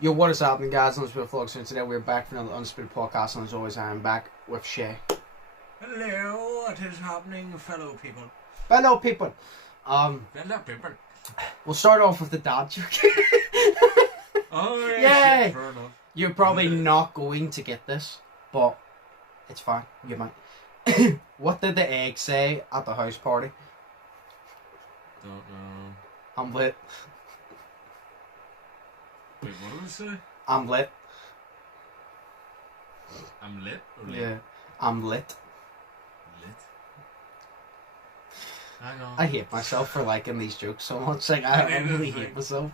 Yo, what is happening, guys? Undisputed Vlogs, and today we're back for another Undisputed podcast, and as always, I am back with Shay. Hello, what is happening, fellow people? Fellow people. Fellow people. We'll start off with the dad joke. Oh, Yay! shit, fair enough. You're probably not going to get this, but it's fine. You might. What did the egg say at the house party? Don't know. I'm lit. Wait, what did it say? I'm lit. I'm lit or lit? Yeah. I'm lit. Lit? Hang on. I hate myself for liking these jokes so much. Like, I really hate myself.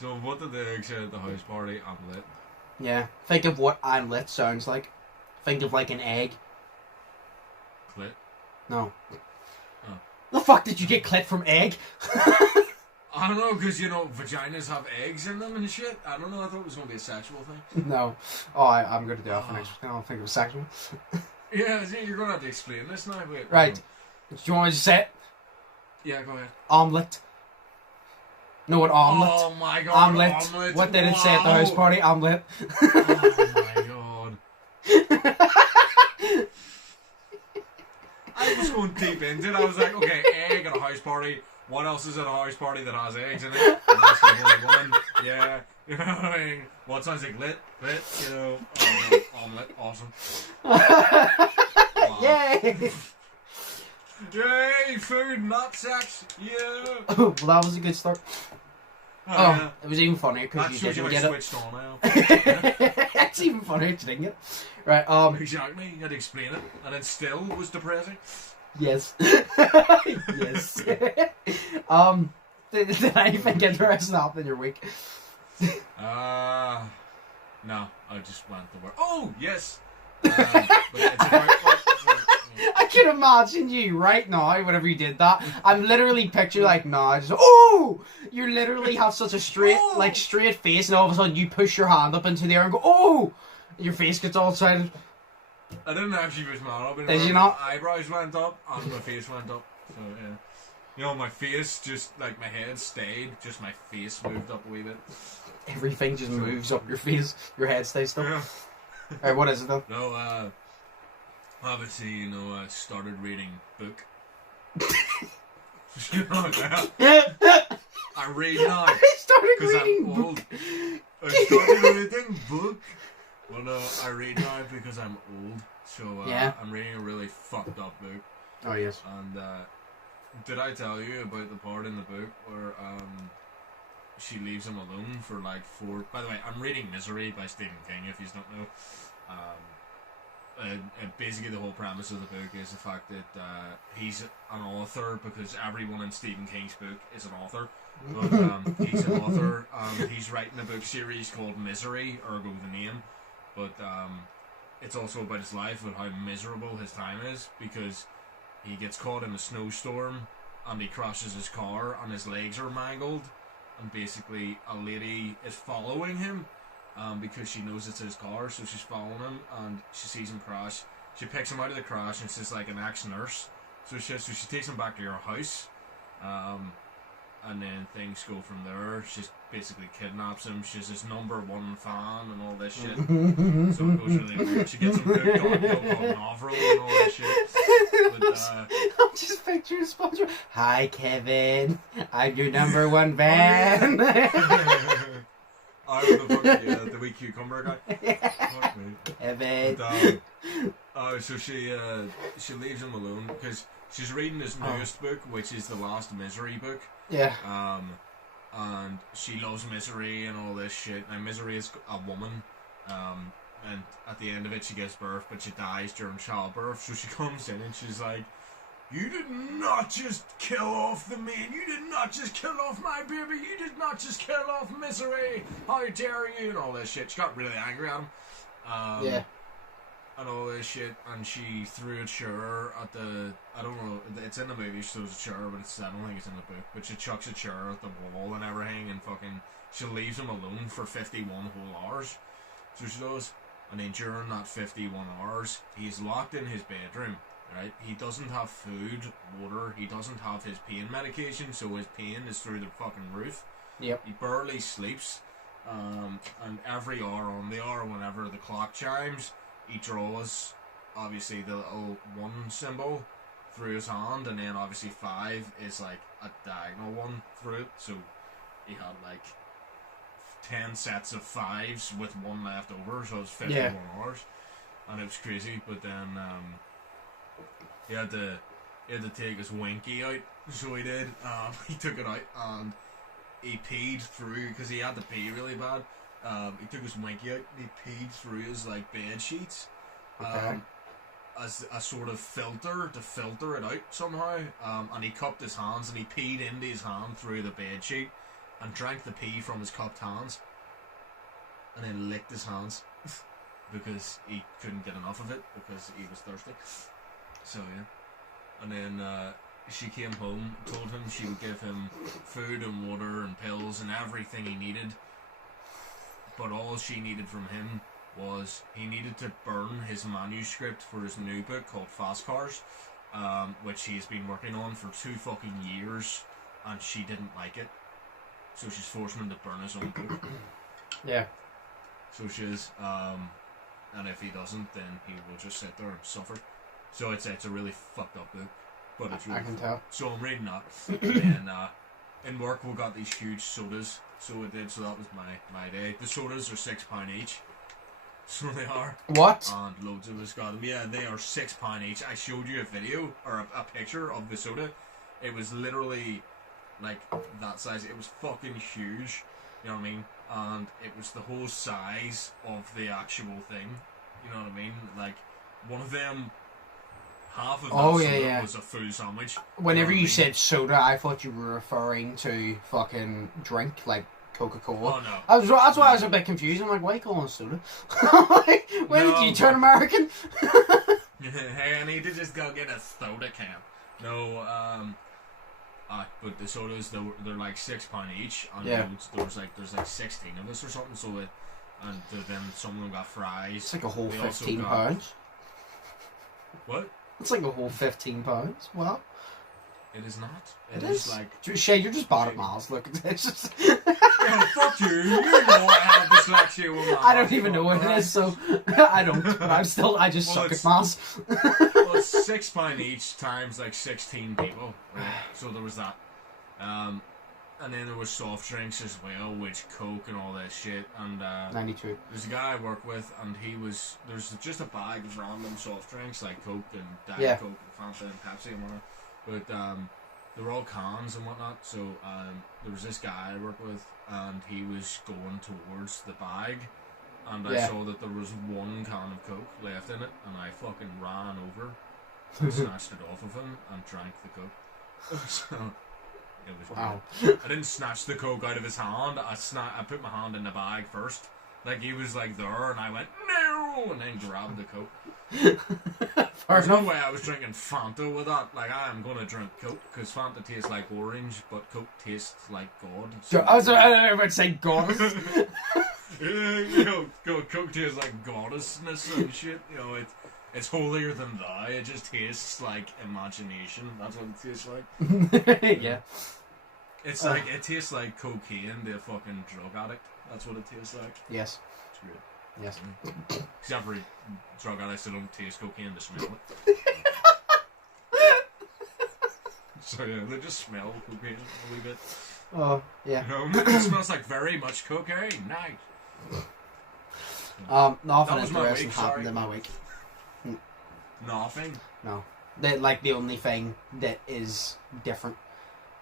So what did the egg say at the house party? I'm lit. Yeah. Think of what I'm lit sounds like. Think of like an egg. Clit? No. Oh. The fuck did you get clit from egg? I don't know, because, you know, vaginas have eggs in them and shit. I don't know, I thought it was going to be a sexual thing. No. Oh, I'm going to do that for next week. I don't think it was sexual. Yeah, see, you're going to have to explain this now. Wait, Right. Do you want me to say it? Yeah, go ahead. Omelette. Know what omelette? Oh my god, omelette. What did it say at the house party? Omelette. Oh my god. I was going deep into it. I was like, okay, egg at a house party. What else is at a house party that has eggs in it? And that's the holy woman. Yeah. You know what I mean? What sounds like lit, you know. Omelette, awesome. Wow. Yay! Yay, food, not sex. Yeah. Well, that was a good start. Oh, yeah. It was even funnier because That you shows didn't you get I it. switched on now. It's even funnier if you didn't get it. Right, Exactly, you had to explain it, and it still was depressing. yes. Yes. Did anything interesting happen in your week? No, I just went to work. Oh, yes! But it's about, I can imagine you right now, whenever you did that. I'm literally picturing like, I just, oh! You literally have such a straight, straight face, and all of a sudden you push your hand up into the air and go, oh! And your face gets all excited. I didn't actually push my hand up. Did you not? My eyebrows went up, and my face went up. So, yeah. You know, my face just, like, my head stayed, just my face moved up a wee bit. Everything just moves up your face, your head stays still. Yeah. Alright, what is it though? No, obviously, you know, I started reading book. You know that? I read now. I started Because reading I'm book. old. I started reading book. Well, no, I read now because I'm old. So, Yeah. I'm reading a really fucked up book. Oh, yes. And, did I tell you about the part in the book where, she leaves him alone for like 4... By the way, I'm reading Misery by Stephen King, if you don't know. Basically the whole premise of the book is the fact that he's an author because everyone in Stephen King's book is an author. But he's an author and he's writing a book series called Misery, ergo the name. But it's also about his life and how miserable his time is because he gets caught in a snowstorm and he crashes his car and his legs are mangled. And basically a lady is following him because she knows it's his car, so she's following him and she sees him crash. She picks him out of the crash and it's just like an ex-nurse. So she takes him back to her house and then things go from there. She basically kidnaps him. She's his #1 fan and all this shit. So it goes really weird. She gets him hooked on a pill called Novril and all this shit. But, I'm just picturing SpongeBob. Hi, Kevin. I'm your #1 fan. I was the fucking the wee cucumber guy. Fuck me. Kevin. But, so she leaves him alone because she's reading his newest book, which is the last Misery book. Yeah. And she loves Misery and all this shit. And Misery is a woman. And at the end of it, she gives birth, but she dies during childbirth. So she comes in and she's like, "You did not just kill off the man. You did not just kill off my baby. You did not just kill off Misery. How dare you?" And all this shit. She got really angry at him. Yeah. And all this shit. And she threw a chair at the... I don't know. It's in the movie. She throws a chair, but I don't think it's in the book. But she chucks a chair at the wall and everything. And fucking... She leaves him alone for 51 whole hours. So she does. And then during that 51 hours, he's locked in his bedroom. Right? He doesn't have food, water, he doesn't have his pain medication, so his pain is through the fucking roof. Yep. He barely sleeps. and every hour on the hour, whenever the clock chimes, he draws obviously the little 1 symbol through his hand, and then obviously 5 is like a diagonal one through it. So he had like 10 sets of 5s with 1 left over, so it was 51 hours, and it was crazy. But then he had to take his winky out, so he did. He took it out and he peed through, because he had to pee really bad. He took his winky out and he peed through his like bed sheets. As a sort of filter to filter it out somehow, and he cupped his hands and he peed into his hand through the bed sheet and drank the pee from his cupped hands, and then licked his hands because he couldn't get enough of it because he was thirsty. So yeah, and then she came home, told him she would give him food and water and pills and everything he needed, but all she needed from him was he needed to burn his manuscript for his new book called Fast Cars, which he's been working on for 2 fucking years, and she didn't like it, so she's forcing him to burn his own book. Yeah. So she is, and if he doesn't, then he will just sit there and suffer. So it's a really fucked up book, but it's really I can tell. So I'm reading that, and in work we got these huge sodas, so it did. So that was my day. The sodas are £6 each. So they are. What? And loads of us got them. Yeah, they are £6 each. I showed you a video or a picture of the soda. It was literally like that size. It was fucking huge. You know what I mean? And it was the whole size of the actual thing. You know what I mean? Like one of them, half of that soda was a full sandwich. Whenever you said soda, I thought you were referring to fucking drink, like Coca-Cola. Oh no. That's why I was a bit confused. I'm like, why are you calling it soda? Like, when did you turn American? Hey, I need to just go get a soda can. No, but the sodas, they're like £6 each, and there's like 16 of us or something. So and then some of them got fries. It's like a whole £15. What? It's like a whole £15. Wow. It is not. It is like Shay, you're just bad at miles. Look at this. Yeah, fuck you. You know I have dyslexia with maths. I don't even know what it is, so I don't. But I just suck at maths. Well, it's £6 each times like 16 people. Right? So there was that. And then there was soft drinks as well, which Coke and all that shit. And 92. There's a guy I work with, and there's just a bag of random soft drinks like Coke and Diet Coke and Fanta and Pepsi and whatnot. But they were all cans and whatnot. So there was this guy I work with, and he was going towards the bag, and I saw that there was 1 can of Coke left in it, and I fucking ran over and snatched it off of him and drank the Coke. So it was weird. I didn't snatch the Coke out of his hand. I put my hand in the bag first. Like he was like there, and I went no, and then grabbed the Coke. There's no way I was drinking Fanta with that. Like I am gonna drink Coke because Fanta tastes like orange, but Coke tastes like God. So I was about to say goddess. Coke tastes like goddessness and shit. You know, it's holier than thou. It just tastes like imagination. That's what it tastes like. Yeah. It's like it tastes like cocaine to a fucking drug addict. That's what it tastes like. Yes. It's great. Yes. Except for drug addicts that don't taste cocaine, they smell it. So yeah, they just smell cocaine a wee bit. Oh, yeah. You know, it smells like very much cocaine. Nice. Nothing interesting happened in my week. Nothing? No. The only thing that is different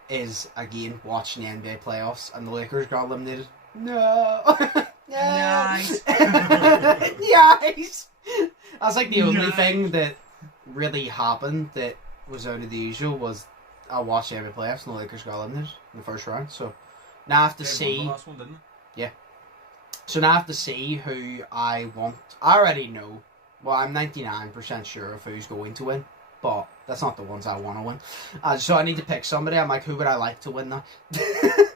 is, again, watching the NBA playoffs and the Lakers got eliminated. No. Nice. Nice. That's like the only thing that really happened that was out of the usual was I watched the NBA playoffs and the Lakers got eliminated in the first round. So now I have to see. The last one, didn't they? Yeah. So now I have to see who I want. I already know. Well, I'm 99% sure of who's going to win, but that's not the ones I want to win. So I need to pick somebody. I'm like, who would I like to win now? Jesus.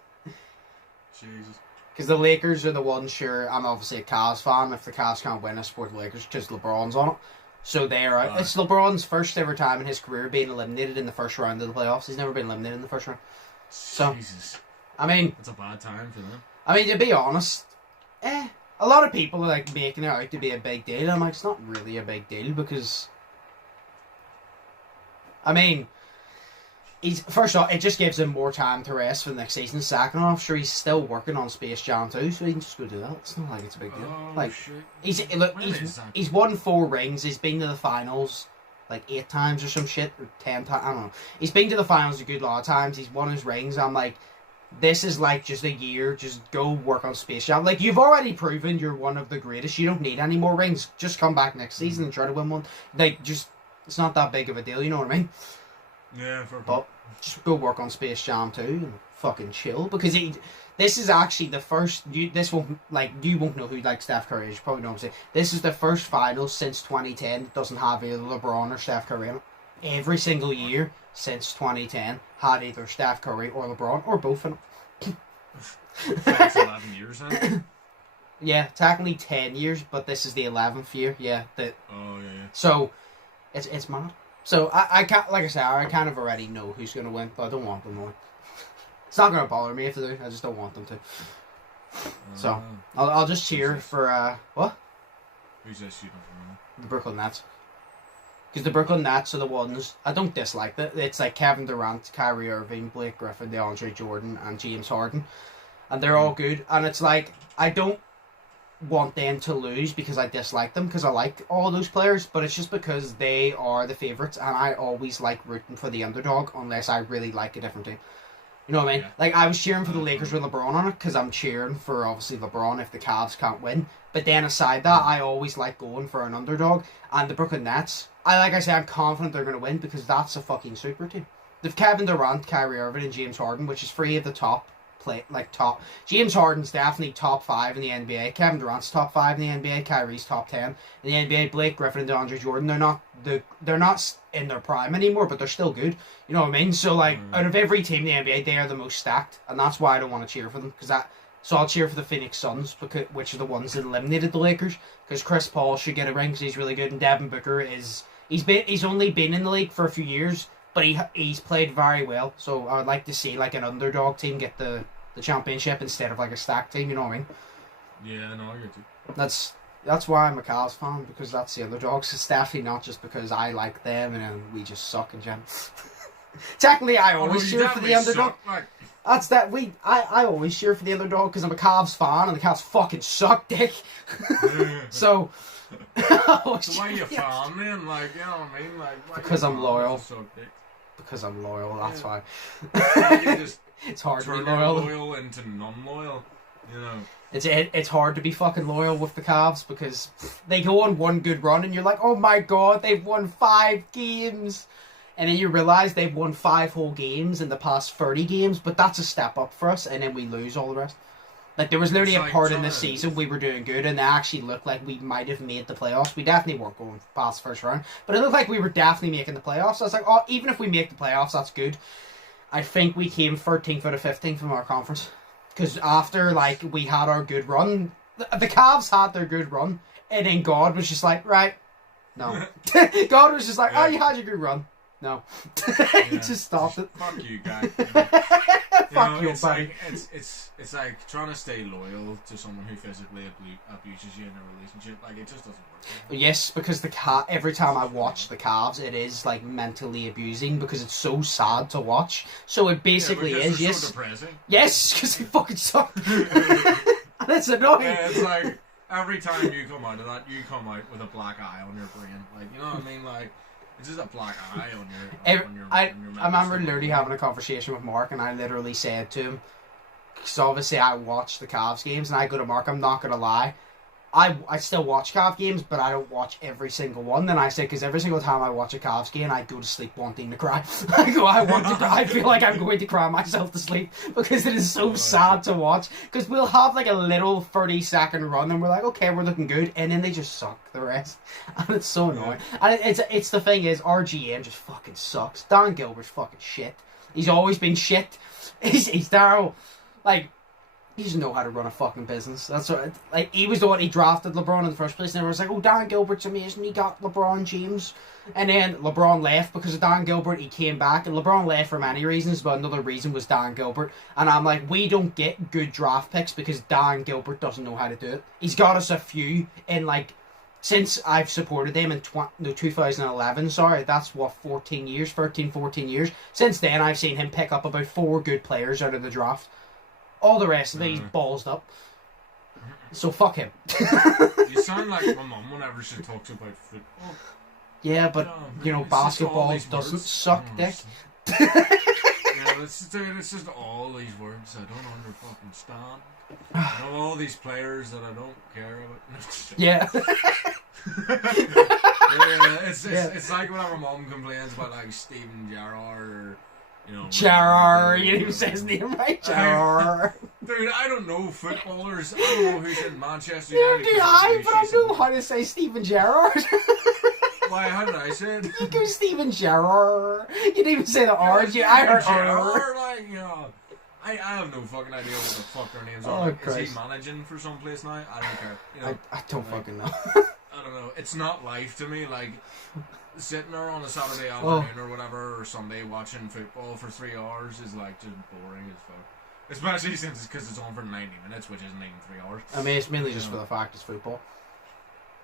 Because the Lakers are the ones, sure, I'm obviously a Cavs fan. If the Cavs can't win, I support the Lakers because LeBron's on it. So they're out. It's LeBron's first ever time in his career being eliminated in the first round of the playoffs. He's never been eliminated in the first round. So, Jesus. I mean... That's a bad time for them. I mean, to be honest, A lot of people are like making it out to be a big deal. I'm like, it's not really a big deal because, I mean, first off, it just gives him more time to rest for the next season. Second off, sure, he's still working on Space Jam 2, so he can just go do that. It's not like it's a big deal. Like, shit. He's won 4 rings. He's been to the finals like 8 times or some shit, or 10 times. I don't know. He's been to the finals a good lot of times. He's won his rings. I'm like, this is like just a year. Just go work on Space Jam. Like, you've already proven you're one of the greatest. You don't need any more rings. Just come back next season and try to win one. Like, just, it's not that big of a deal. You know what I mean? Yeah, but just go work on Space Jam 2 and fucking chill, because this is actually the first. You won't know who like Steph Curry is. You probably know what I'm saying. This is the first finals since 2010 that doesn't have either LeBron or Steph Curry in it. Every single year since 2010 had either Steph Curry or LeBron or both in it. That's 11 years, huh? Yeah, technically 10 years, but this is the 11th year. Yeah, yeah. So it's mad. So I can't, like I said, I kind of already know who's going to win, but I don't want them to win. It's not going to bother me if they do. I just don't want them to. So I'll just cheer for what? Who's this shooting for? The Brooklyn Nets. Because the Brooklyn Nets are the ones, I don't dislike that. It's like Kevin Durant, Kyrie Irving, Blake Griffin, DeAndre Jordan, and James Harden, and they're all good. And it's like, I don't want them to lose because I dislike them, because I like all those players, but it's just because they are the favourites, and I always like rooting for the underdog unless I really like a different team. You know what I mean? Yeah. Like, I was cheering for the Lakers with LeBron on it because I'm cheering for, obviously, LeBron if the Cavs can't win. But then aside that, I always like going for an underdog. And the Brooklyn Nets, like I said, I'm confident they're going to win because that's a fucking super team. They've Kevin Durant, Kyrie Irving, and James Harden, which is 3 of the top. James Harden's definitely top 5 in the NBA. Kevin Durant's top 5 in the NBA. Kyrie's top 10 in the NBA. Blake Griffin and DeAndre Jordan, they're not in their prime anymore, but they're still good. You know what I mean? So like, out of every team in the NBA, they are the most stacked, and that's why I don't want to cheer for them. So I'll cheer for the Phoenix Suns, which are the ones that eliminated the Lakers, because Chris Paul should get a ring because he's really good, and Devin Booker he's only been in the league for a few years, but he's played very well. So I would like to see like an underdog team get the championship instead of like a stacked team. You know what I mean? Yeah, no, I get you. That's why I'm a Cavs fan, because that's the underdogs. It's definitely not just because I like them and then we just suck in general. Technically, I always cheer for the underdog. That's that I always cheer for the underdog because I'm a Cavs fan and the Cavs fucking suck, dick. So why are you a fan, man? Like, you know what I mean? Like, because I'm loyal. Suck, dick? Because I'm loyal. That's why. It's hard to be loyal into non-loyal. You know. It's hard to be fucking loyal with the Cavs because they go on one good run and you're like, oh my god, they've won 5 games. And then you realise they've won 5 whole games in the past 30 games, but that's a step up for us, and then we lose all the rest. Like, there was literally a part in this season we were doing good, and it actually looked like we might have made the playoffs. We definitely weren't going past the first round, but it looked like we were definitely making the playoffs. So I was like, oh, even if we make the playoffs, that's good. I think we came 13th out of 15th from our conference. Because after, like, we had our good run, the Cavs had their good run, and then God was just like, right, no. God was just like, oh, you had your good run. No. He just stopped it. Fuck you, guy. Fuck you, it's buddy. Like, it's like trying to stay loyal to someone who physically abuses you in a relationship. Like, it just doesn't work. Yes, because every time I watch the Cavs, it is like mentally abusing because it's so sad to watch. So it basically is. Yes. So depressing. Yes, because they fucking suck. And it's annoying. Yeah, it's like every time you come out of that, you come out with a black eye on your brain. Like, you know what I mean? Like, it's just a black eye on your I remember literally having a conversation with Mark, and I literally said to him, because obviously I watch the Cavs games, and I go to Mark, I'm not going to lie, I still watch Cavs games, but I don't watch every single one. Then I said, because every single time I watch a Cavs game, I go to sleep wanting to cry. I want to cry. I feel like I'm going to cry myself to sleep because it is so sad to watch. Because we'll have like a little 30-second run, and we're like, okay, we're looking good, and then they just suck the rest, and it's so annoying. And it's the thing is, our GM just fucking sucks. Dan Gilbert's fucking shit. He's always been shit. He's terrible. Like, He doesn't know how to run a fucking business. That's what, like, he was the one, he drafted LeBron in the first place, and everyone was like, oh, Dan Gilbert's amazing, he got LeBron James. And then LeBron left because of Dan Gilbert, he came back, and LeBron left for many reasons, but another reason was Dan Gilbert. And I'm like, we don't get good draft picks because Dan Gilbert doesn't know how to do it. He's got us a few in, like, since I've supported them in 2011, sorry, that's what, 14 years. Since then, I've seen him pick up about 4 good players out of the draft. All the rest of it, he's ballsed up. So fuck him. You sound like my mum whenever she talks about football. Yeah, but, basketball doesn't suck, dick. Yeah, it's just all these words I don't understand. All these players that I don't care about. Yeah. It's like whenever mum complains about like Steven Gerrard or Gerrard, you didn't even say his name right, Gerrard. Dude, I don't know footballers. I don't know who's in Manchester United. Neither do I, but I know how to say Steven Gerrard. Why? How did I say it? You go Steven Gerrard. You didn't even say the R. I heard Gerrard. I have no fucking idea what the fuck their names are. Like, is he managing for some place now? I don't care. I don't fucking know. I don't know. It's not life to me. Like, sitting there on a Saturday afternoon or whatever, or Sunday watching football for 3 hours is like just boring as fuck. Especially since it's because it's on for 90 minutes, which isn't even 3 hours. I mean, it's mainly just for the fact it's football.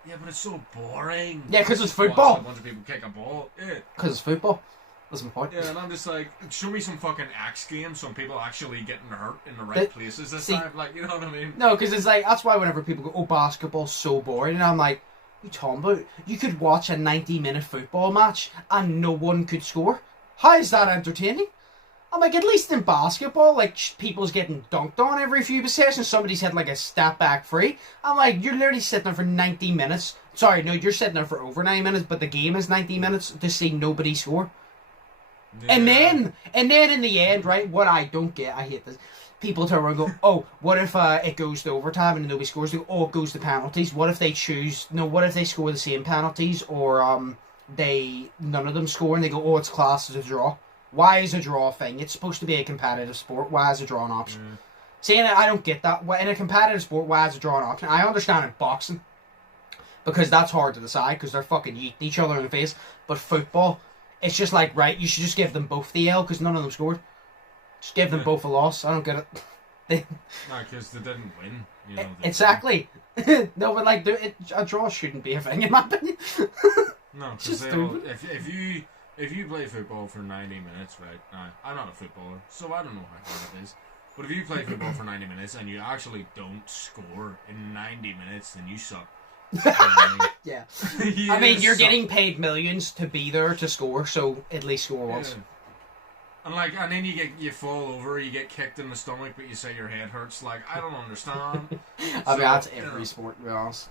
Yeah, but it's so boring. Yeah, because it's football. A bunch of people kick a ball. Yeah. Because it's football. That's my point. Yeah, and I'm just like, show me some fucking axe games, some people actually getting hurt in the right places this time. Like, you know what I mean? No, because it's like, that's why whenever people go, oh, basketball's so boring, and I'm like, what are you talking about? You could watch a 90-minute football match and no one could score. How is that entertaining? I'm like, at least in basketball, like, people's getting dunked on every few possessions. Somebody's had, like, a step back free. I'm like, you're literally sitting there for 90 minutes. Sorry, no, you're sitting there for over 9 minutes, but the game is 90 minutes to see nobody score. Yeah. And then in the end, right, what I don't get, I hate this. People turn around and go, oh, what if it goes to overtime and nobody scores? They go, oh, it goes to penalties. What if they what if they score the same penalties or none of them score and they go, oh, it's classed as a draw? Why is a draw a thing? It's supposed to be a competitive sport. Why is a draw an option? Yeah. Saying that, I don't get that. In a competitive sport, why is a draw an option? I understand in boxing because that's hard to decide because they're fucking yeeting each other in the face. But football, it's just like, right, you should just give them both the L because none of them scored. Just give them both a loss. I don't get it. No, because they didn't win. Exactly. No, but like, a draw shouldn't be a thing in my opinion. No, because if you play football for 90 minutes, right? I'm not a footballer, so I don't know how hard it is. But if you play football for 90 minutes and you actually don't score in 90 minutes, then you suck. Yeah. I mean, you're getting paid millions to be there to score, so at least score once. Yeah. And then you fall over, you get kicked in the stomach, but you say your head hurts. Like, I don't understand. I mean, that's every sport, to be honest.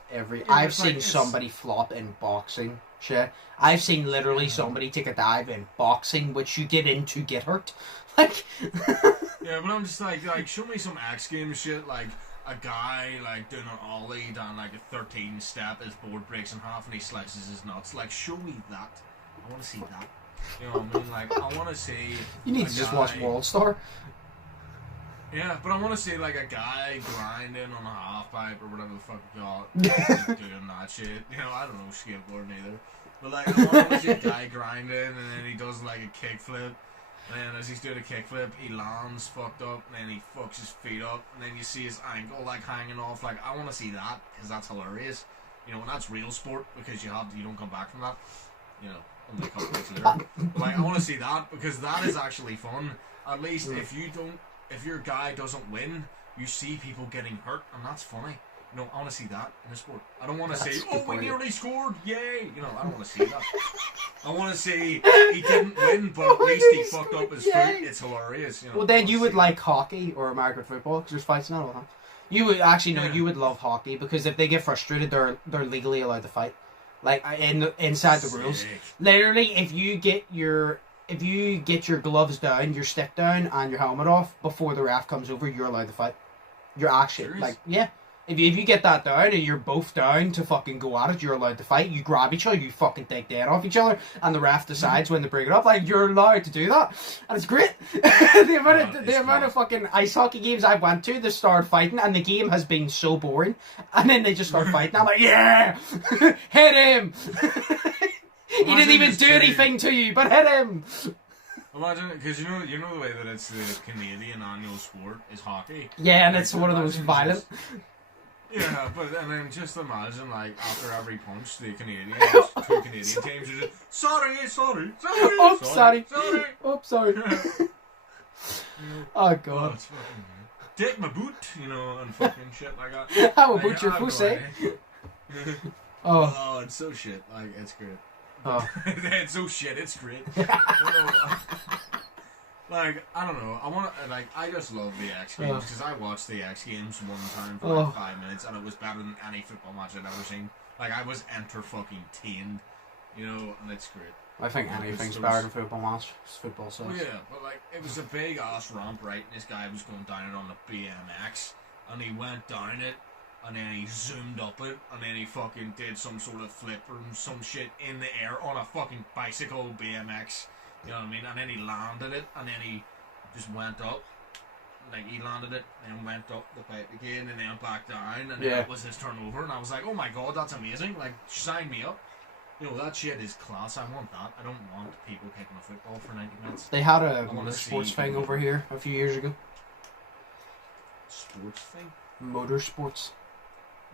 I've seen somebody flop in boxing. Shit. I've seen literally somebody take a dive in boxing, which you get in to get hurt. Like. Yeah, but I'm just like, show me some X Games shit, like a guy like doing an ollie down like a 13-step, his board breaks in half and he slices his nuts. Like, show me that. I want to see that. You know what I mean? Like, I want to see. You need to just watch World Star. Yeah, but I want to see like a guy grinding on a half pipe or whatever the fuck you call it, doing that shit. You know, I don't know skateboarding either. But like, I want to see a guy grinding and then he does like a kickflip. And then as he's doing a kickflip, he lands fucked up, and then he fucks his feet up, and then you see his ankle like hanging off. Like, I want to see that because that's hilarious. You know, and that's real sport because you don't come back from that. You know, only a couple weeks later. But like, I want to see that because that is actually fun. At least if your guy doesn't win, you see people getting hurt, and that's funny. You know, I want to see that in a sport. I don't want to say, oh, we nearly scored, yay! You know, I don't want to see that. I want to say he didn't win, but at least he fucked up his foot. It's hilarious. You know, well, then you would like hockey or American football because there's fights not all the time. You would actually you would love hockey because if they get frustrated, they're legally allowed to fight. Like inside the rules. Literally, if you get your gloves down, your stick down, and your helmet off before the ref comes over, you're allowed to fight. You're actually serious? like, yeah. If you get that down and you're both down to fucking go at it, you're allowed to fight. You grab each other, you fucking take the head off each other, and the ref decides when to break it up. Like, you're allowed to do that, and it's great. the amount of fucking ice hockey games I've went to, they start fighting, and the game has been so boring, and then they just start fighting. I'm like, yeah, hit him. He didn't even do anything to you, but hit him. Imagine, because you know the way that it's the Canadian annual sport is hockey. Yeah, and it's one of those violent. Yeah, and then just imagine, like, after every punch, the two Canadian teams are just, sorry. Oops, sorry. Oh, God. Oh, it's fucking, take my boot, and fucking shit like that. How about your pussy? Oh, it's so shit. Like, it's great. Oh. It's so shit, it's great. Like, I don't know. I just love the X Games because I watched the X Games one time for like 5 minutes and it was better than any football match I'd ever seen. Like, I was entertained, and it's great. I think anything's better than football match. It's football sucks. Well, yeah, but like, it was a big ass ramp, right? And this guy was going down it on the BMX and he went down it and then he zoomed up it and then he fucking did some sort of flip or some shit in the air on a fucking bicycle BMX. You know what I mean? And then he landed it, and then he just went up. Like, he landed it, and went up the pipe again, and then back down, and then that was his turnover. And I was like, oh my god, that's amazing. Like, sign me up. That shit is class. I want that. I don't want people kicking a football for 90 minutes. They had a motorsports thing over here a few years ago. Sports thing? Motorsports.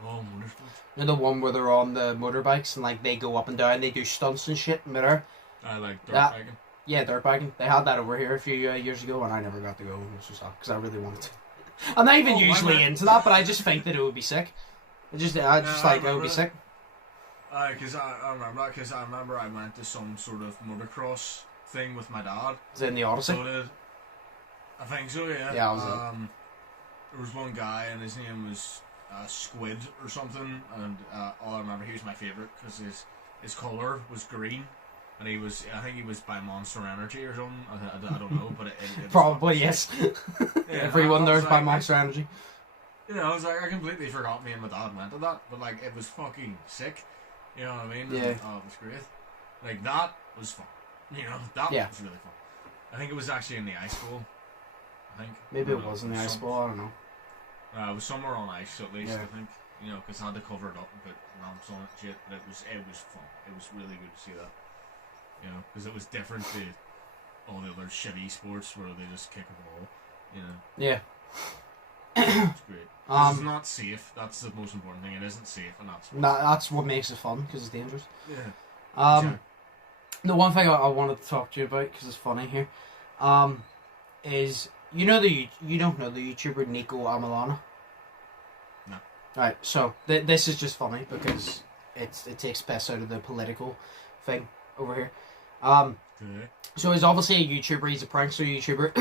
Oh, motorsports. The one where they're on the motorbikes, and, like, they go up and down, they do stunts and shit in midair. I like dirt biking. Yeah, dirt biking. They had that over here a few years ago, and I never got to go, which was sad, because I really wanted to. I'm not even usually into that, but I just think that it would be sick. It would be sick. Because I remember I went to some sort of motocross thing with my dad. Is it in the Odyssey? I think so, yeah. Yeah, was there was one guy, and his name was Squid or something, and all I remember, he was my favourite, because his colour was green. And I think he was by Monster Energy or something. I don't know, but it probably yes. Yeah, everyone there's by Monster Energy. Yeah, I was like, I completely forgot me and my dad went to that, but like, it was fucking sick. You know what I mean? Yeah. It was great. Like, that was fun. That was really fun. I think it was actually in the ice bowl. I think. Maybe it was in the ice bowl. I don't know. It was somewhere on ice at least. I think. Because I had to cover it up and put lamps on it, and shit. But it was fun. It was really good to see that. Because it was different to all the other shitty sports where they just kick a ball. Yeah. It's great. It's not safe. That's the most important thing. It isn't safe, and that's what makes it fun, because it's dangerous. Yeah. The one thing I wanted to talk to you about, because it's funny here, is you don't know the YouTuber Nico Amelana? No. Right. So this is just funny because it takes piss out of the political thing over here. So he's obviously a YouTuber. He's a prankster YouTuber.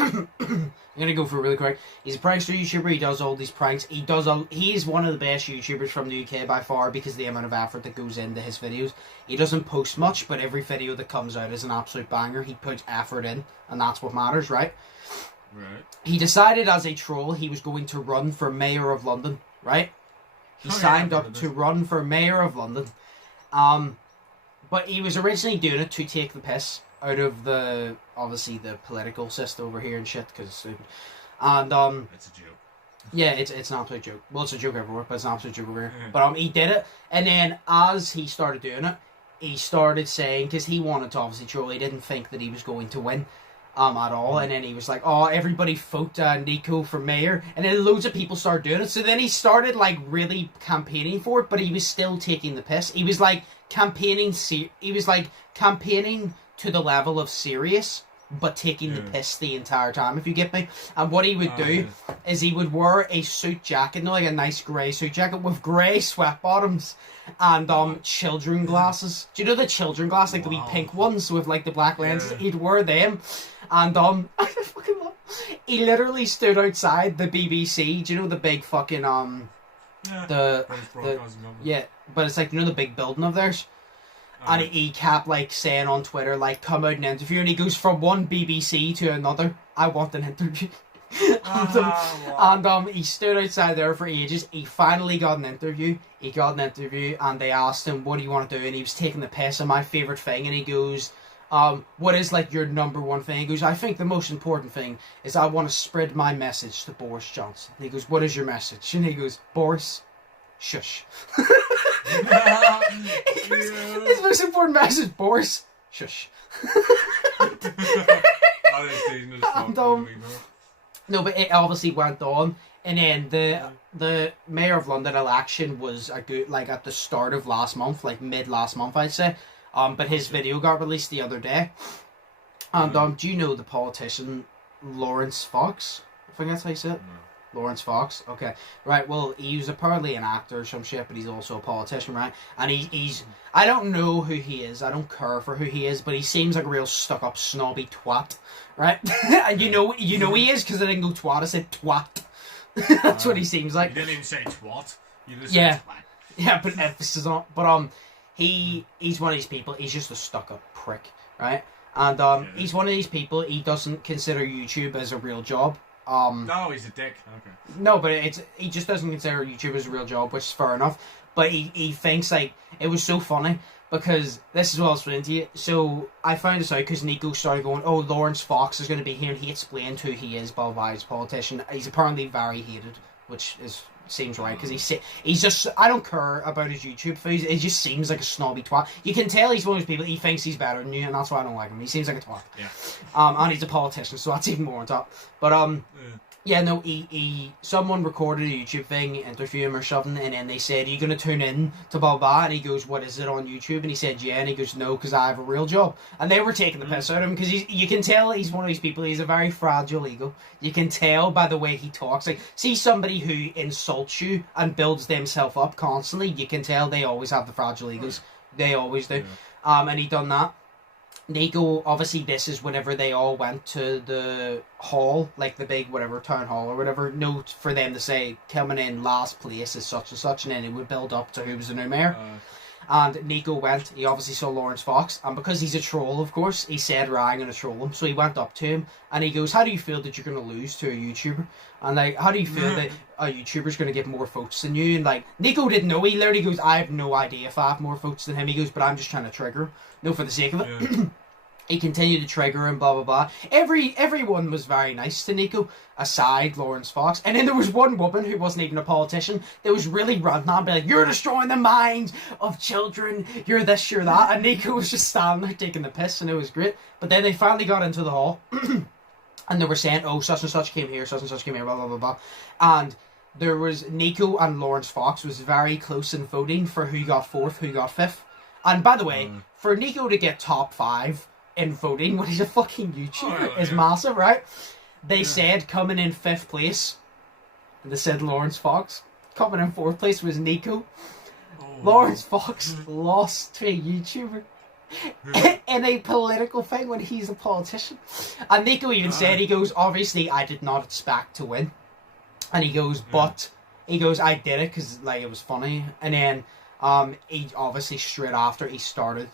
I'm gonna go for it really quick. He's a prankster YouTuber. He does all these pranks. He's one of the best YouTubers from the UK by far because of the amount of effort that goes into his videos. He doesn't post much, but every video that comes out is an absolute banger. He puts effort in, and that's what matters, right? Right. He decided as a troll he was going to run for Mayor of London, right? He signed up to run for Mayor of London. But he was originally doing it to take the piss out of the political system over here and shit, because it's stupid. And it's a joke. Yeah, it's an absolute joke. Well, it's a joke everywhere, but it's an absolute joke over here. But he did it, and then as he started doing it, he started saying, because he wanted to obviously troll, he didn't think that he was going to win at all, and then he was like, oh, everybody vote Nico for mayor, and then loads of people started doing it. So then he started like really campaigning for it, but he was still taking the piss. He was like campaigning to the level of serious, but taking the piss the entire time, if you get me. And what he would do is he would wear a suit jacket, like a nice grey suit jacket with grey sweat bottoms and children glasses. Do you know the children glasses, like the wee pink ones with like the black lenses? He'd wear them, and I fucking love. He literally stood outside the BBC. Do you know the big fucking but it's like, the big building of theirs. And he kept like saying on Twitter, like, come out and interview, and he goes from one BBC to another, I want an interview. And he stood outside there for ages. He finally got an interview. And they asked him, "What do you want to do?" And he was taking the piss on my favourite thing. And he goes, "What is like your number one thing?" He goes, "I think the most important thing is I want to spread my message to Boris Johnson." And he goes, "What is your message?" And he goes, "Boris, shush." His most important message, Boris, shush. No, but it obviously went on, and then the Mayor of London election was a good, like at the start of last month, like mid last month, I'd say. But his video got released the other day. And do you know the politician Lawrence Fox? I think that's how you say it. Lawrence Fox. Okay, right. Well, he was apparently an actor or some shit, but he's also a politician, right? And he's I don't know who he is. I don't care for who he is, but he seems like a real stuck-up, snobby twat, right? And you know he is because I didn't go twat. I said twat. That's what he seems like. You didn't even say twat. You just said twat. Yeah, but emphasis on it. But he's one of these people. He's just a stuck-up prick, right? And he's one of these people. He doesn't consider YouTube as a real job. No, he's a dick. Okay. No, but he just doesn't consider YouTube as a real job, which is fair enough. But he thinks, like, it was so funny because this is what I was explaining to you. So I found this out because Nico started going, "Oh, Lawrence Fox is going to be here," and he explained who he is, blah, blah, he's a politician. He's apparently very hated, which seems right because he's just, I don't care about his YouTube feeds. It just seems like a snobby twat. You can tell he's one of those people. He thinks he's better than you, and that's why I don't like him. He seems like a twat. Yeah. And he's a politician, so that's even more on top. But yeah, no, someone recorded a YouTube thing, interview him or something, and then they said, "Are you going to tune in to blah blah?" And he goes, "What is it on YouTube?" And he said, "Yeah." And he goes, "No, because I have a real job." And they were taking the piss out of him because you can tell he's one of these people. He's a very fragile ego. You can tell by the way he talks. Like, see somebody who insults you and builds themselves up constantly. You can tell they always have the fragile egos. They always do. Yeah. And he done that. Nico, obviously this is whenever they all went to the hall, like the big whatever town hall or whatever, note for them to say coming in last place is such and such, and then it would build up to who was the new mayor. And Nico went, he obviously saw Lawrence Fox, and because he's a troll, of course, he said, "Right, I'm going to troll him." So he went up to him, and he goes, "How do you feel that you're going to lose to a YouTuber? And like, how do you feel that a YouTuber's going to get more votes than you?" And like, Nico didn't know. He literally goes, "I have no idea if I have more votes than him." He goes, "But I'm just trying to trigger, no, for the sake of it." Yeah. He continued to trigger and blah blah blah. Everyone was very nice to Nico, aside Lawrence Fox. And then there was one woman who wasn't even a politician that was really ranting on, be like, "You're destroying the minds of children. You're this, you're that." And Nico was just standing there taking the piss, and it was great. But then they finally got into the hall, and they were saying, "Oh, such and such came here, such and such came here, blah blah blah blah," and there was Nico and Lawrence Fox was very close in voting for who got fourth, who got fifth. And by the way, for Nico to get top 5 in voting when he's a fucking YouTuber is massive, right? They said coming in 5th place, and they said Lawrence Fox. Coming in 4th place was Nico. Lawrence Fox lost to a YouTuber in a political thing when he's a politician. And Nico even said, he goes, "Obviously I did not expect to win." And he goes, "But," he goes, "I did it because like it was funny." And then he obviously straight after he started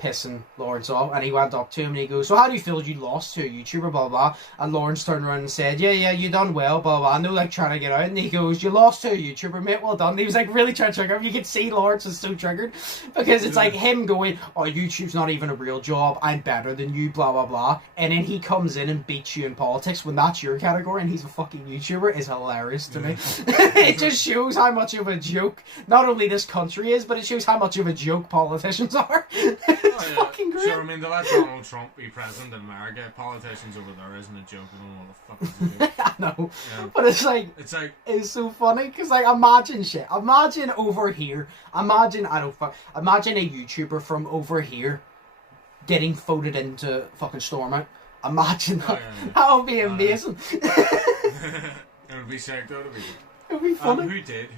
pissing Lawrence off, and he went up to him and he goes, "So how do you feel you lost to a YouTuber, blah blah?" And Lawrence turned around and said, yeah, you done well, blah blah. I know, like, trying to get out. And he goes, "You lost to a YouTuber, mate, well done." And he was like really trying to trigger him. You can see Lawrence is so triggered because it's like him going, "Oh, YouTube's not even a real job, I'm better than you, blah blah blah." And then he comes in and beats you in politics when that's your category and he's a fucking YouTuber is hilarious to me. It just shows how much of a joke not only this country is, but it shows how much of a joke politicians are. It's fucking great. Sure, I mean, to let Donald Trump be president in America, politicians over there isn't a joke. I don't know what the fuck is a joke. I know. Yeah. But it's so funny because, like, imagine over here, imagine a YouTuber from over here getting voted into fucking Stormont. Imagine that. That would be amazing. It would be sick, though. It would be funny. Who did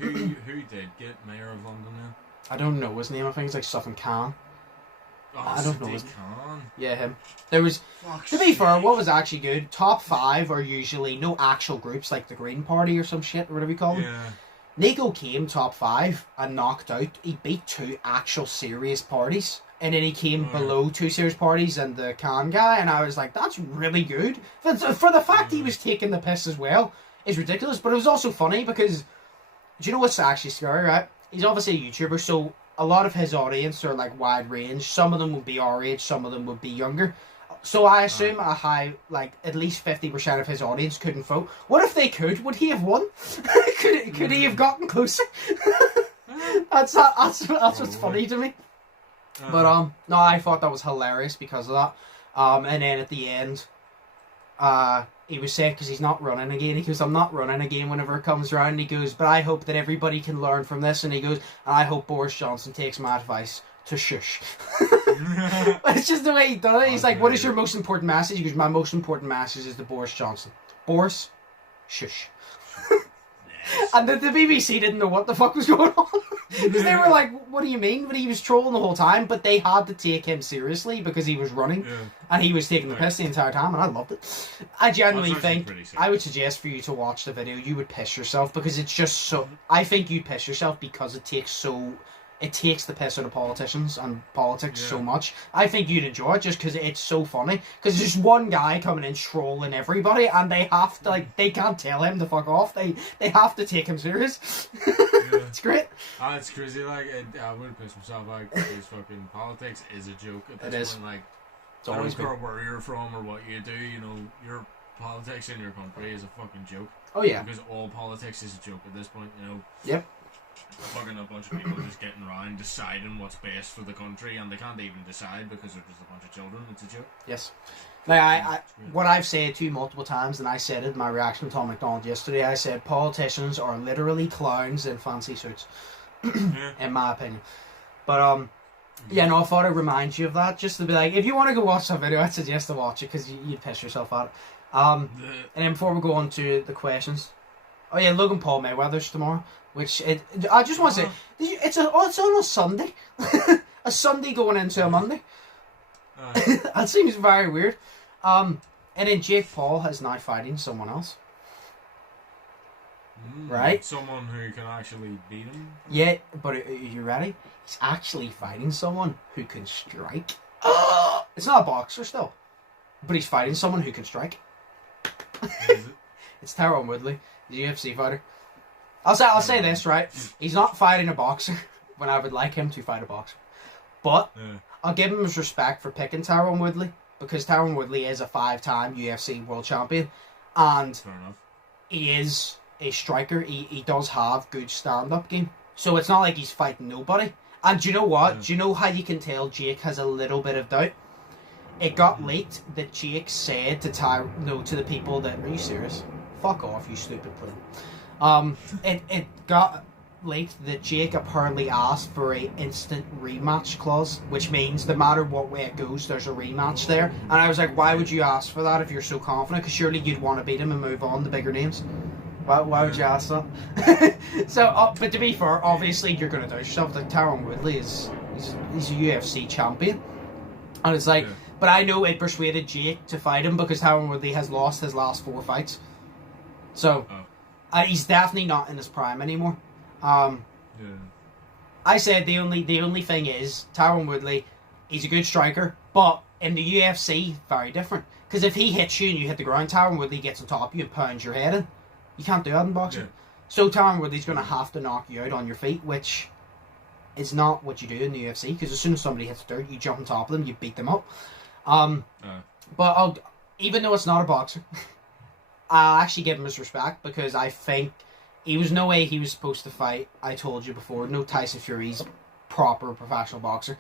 get Mayor of London then? I don't know his name. I think it's like something Khan. I don't know. Khan. Yeah, him. There was, to be fair, what was actually good, top 5 are usually no actual groups like the Green Party or some shit, or whatever you call them. Yeah. Nico came top 5 and knocked out. He beat 2 actual serious parties and then he came below 2 series parties and the Khan guy, and I was like, that's really good. For the fact he was taking the piss as well is ridiculous, but it was also funny because, do you know what's actually scary, right? He's obviously a YouTuber, so a lot of his audience are like wide range. Some of them would be our age, some of them would be younger. So I assume a high, like at least 50% of his audience couldn't vote. What if they could? Would he have won? could he have gotten closer? That's what's funny to me. But no, I thought that was hilarious because of that. And then at the end, he was sad because he's not running again. He goes, I'm not running again whenever it comes around. He goes, but I hope that everybody can learn from this. And he goes, I hope Boris Johnson takes my advice to shush. It's just the way he does it. He's like, what is your most important message? He goes, my most important message is to Boris Johnson. Boris, shush. And the BBC didn't know what the fuck was going on. Because they were like, what do you mean? But he was trolling the whole time, but they had to take him seriously because he was running. Yeah. And he was taking the piss the entire time, and I loved it. I genuinely think, I would suggest for you to watch the video. You would piss yourself because it's just so... I think you'd piss yourself because it takes the piss out of politicians and politics so much. I think you'd enjoy it just because it's so funny. Because there's one guy coming in trolling everybody, and they have to, like, they can't tell him to fuck off. They have to take him serious. It's great. It's crazy. Like, I would piss myself out because fucking politics is a joke at this point. Like, I don't care where you're from or what you do. You know, your politics in your country is a fucking joke. Oh yeah. Because all politics is a joke at this point. You know. Yep. Fucking a bunch of people just getting around deciding what's best for the country, and they can't even decide because they're just a bunch of children. It's a joke. Yes. Like what I've said to you multiple times, and I said it in my reaction to Tom McDonald yesterday, I said politicians are literally clowns in fancy suits. In my opinion. But yeah, no, I thought I'd remind you of that, just to be like, if you want to go watch that video, I'd suggest to watch it because you'd piss yourself out. And then before we go on to the questions, oh yeah, Logan Paul Mayweather's tomorrow. Which I just want to say, it's on a Sunday, a Sunday going into a Monday. That seems very weird. And then Jake Paul is now fighting someone else, right? Someone who can actually beat him. Yeah, but are you ready? He's actually fighting someone who can strike. It's not a boxer still, but he's fighting someone who can strike. Is it? It's Tyron Woodley, the UFC fighter. I'll say this, right? He's not fighting a boxer when I would like him to fight a boxer. But I'll give him his respect for picking Tyron Woodley because Tyron Woodley is a 5-time UFC world champion and he is a striker. He does have good stand-up game. So it's not like he's fighting nobody. And do you know what? Do you know how you can tell Jake has a little bit of doubt? It got leaked that Jake said to the people that, are you serious? Fuck off, you stupid pudding. It got leaked that Jake apparently asked for a instant rematch clause, which means no matter what way it goes, there's a rematch there. And I was like, why would you ask for that if you're so confident? Because surely you'd want to beat him and move on to bigger names. Why would you ask that? So, but to be fair, obviously you're going to do yourself. Like Tyron Woodley he's a UFC champion, and it's like, but I know it persuaded Jake to fight him because Tyron Woodley has lost his last 4 fights. So. He's definitely not in his prime anymore. I said the only thing is Tyron Woodley, he's a good striker, but in the UFC, very different. Because if he hits you and you hit the ground, Tyron Woodley gets on top of you and pounds your head in. You can't do that in boxing. So Tyron Woodley's going to have to knock you out on your feet, which is not what you do in the UFC. Because as soon as somebody hits dirt, you jump on top of them, you beat them up. But even though it's not a boxer. I'll actually give him his respect because I think was no way he was supposed to fight. I told you before, no Tyson Fury's proper professional boxer.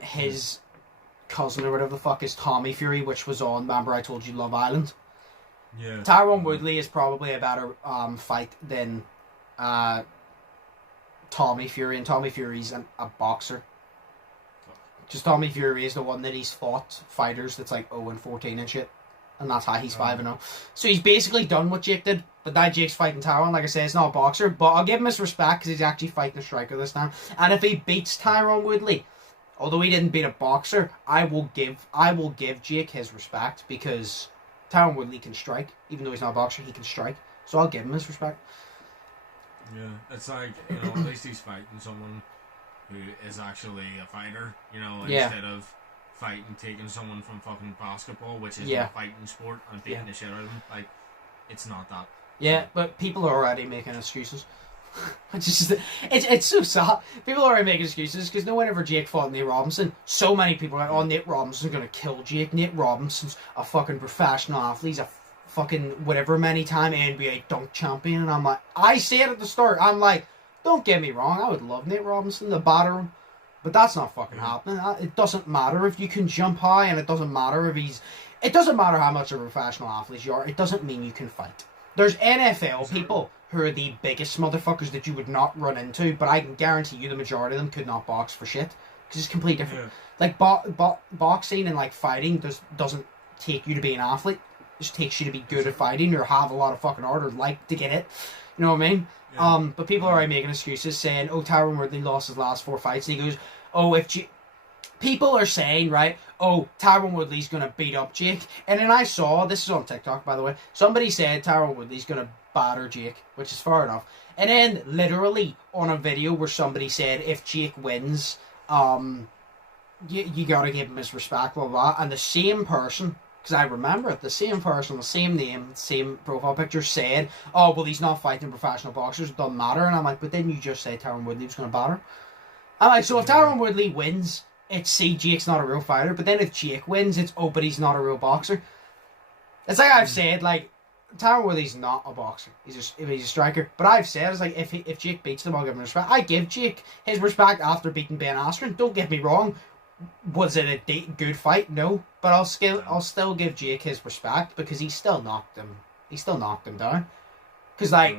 His cousin or whatever the fuck is Tommy Fury, which was on, remember I told you, Love Island? Yeah. Tyron Woodley is probably a better fight than Tommy Fury, and Tommy Fury's a boxer. Just Tommy Fury is the one that he's fought fighters that's like 0-14 and shit. And that's how he's 5-0. So he's basically done what Jake did. But now Jake's fighting Tyron. Like I said, it's not a boxer. But I'll give him his respect because he's actually fighting a striker this time. And if he beats Tyron Woodley, although he didn't beat a boxer, I will give Jake his respect because Tyron Woodley can strike. Even though he's not a boxer, he can strike. So I'll give him his respect. Yeah, it's like, at least he's fighting someone who is actually a fighter, you know, Yeah. instead of taking someone from fucking basketball, which is Yeah. a fighting sport, and beating the shit out of them. Like, it's not that. Yeah, but people are already making excuses. It's so sad. People are already making excuses because no, whenever Jake fought Nate Robinson, so many people are like, "Oh, Nate Robinson's gonna kill Jake. Nate Robinson's a fucking professional athlete. He's a fucking whatever many-time NBA dunk champion." And I'm like, I said at the start, I'm like, don't get me wrong, I would love Nate Robinson to batter him, but that's not fucking happening. It doesn't matter if you can jump high, and it doesn't matter if he's. It doesn't matter how much of a professional athlete you are. It doesn't mean you can fight. There's NFL people who are the biggest motherfuckers that you would not run into, but I can guarantee you the majority of them could not box for shit. Because it's completely different. Yeah. Like, boxing and, like, fighting doesn't take you to be an athlete. It just takes you to be good at fighting or have a lot of fucking art or like to get it. You know what I mean? Yeah. But people are already making excuses saying, oh, Tyron Woodley lost his last 4 fights. And he goes, oh, people are saying, right, oh, Tyron Woodley's going to beat up Jake. And then I saw, this is on TikTok, by the way, somebody said Tyron Woodley's going to batter Jake, which is fair enough. And then, literally, on a video where somebody said, if Jake wins, you got to give him his respect, blah, blah, blah. And the same person, because I remember it, the same person, the same name, same profile picture said, oh, well, he's not fighting professional boxers, it doesn't matter. And I'm like, but didn't you just say Tyron Woodley was going to batter? I'm like, so if Tyron Woodley wins, it's see Jake's not a real fighter, but then if Jake wins, it's oh, but he's not a real boxer. It's like I've said, like, Tyron Woodley's not a boxer. He's a striker. But I've said, it's like, if Jake beats him, I'll give him respect. I give Jake his respect after beating Ben Askren. Don't get me wrong. Was it a good fight? No. But I'll still give Jake his respect because he still knocked him down. Because, like,